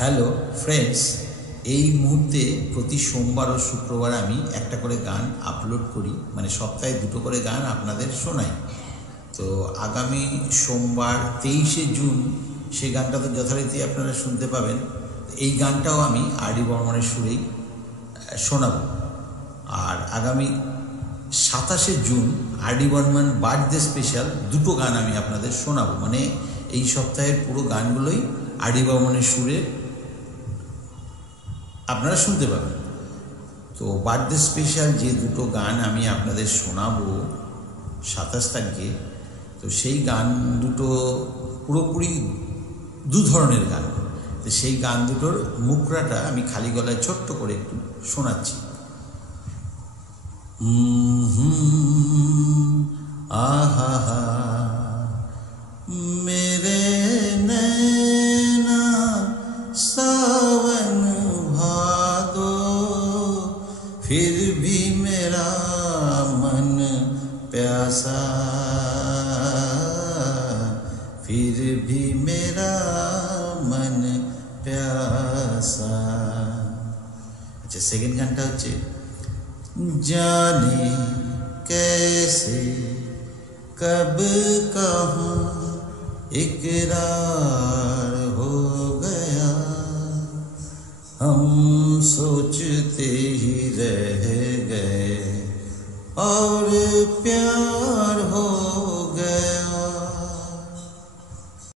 Hello friends, এই মুহূর্তে প্রতি সোমবার ও শুক্রবার আমি একটা করে গান আপলোড করি, মানে সপ্তাহে দুটো করে গান আপনাদের শোনাই। তো আগামী সোমবার 23শে জুন সেই গানটা তো যথারীতি আপনারা শুনতে পাবেন। এই গানটাও আমি আর.ডি. বর্মনের সুরেই শোনাবো। আর আগামী 27শে June R D. Burman birthday special দুটো গান আমি আপনাদের শোনাবো। মানে এই সপ্তাহের পুরো গানগুলোই আর.ডি. বর্মনের সুরে আপনারা শুনতে পাবেন। তো বার্থডে স্পেশাল যে দুটো গান আমি আপনাদের শোনাবো 27 তারিখে, তো সেই গান দুটো পুরোপুরি দু ধরনের গান। তো সেই গান দুটোর মুখরাটা আমি খালি গলায় ছোট্ট করে একটু শোনাচ্ছি। আহা হা মেরে नैना सावन भादो, फिर भी मेरा मन प्यासा, फिर भी मेरा मन प्यासा। अच्छा, सेकेंड गानটা হচ্ছে जाने कैसे कब कहाँ इकरार हो गया, हम सोचते ही रह गए और प्यार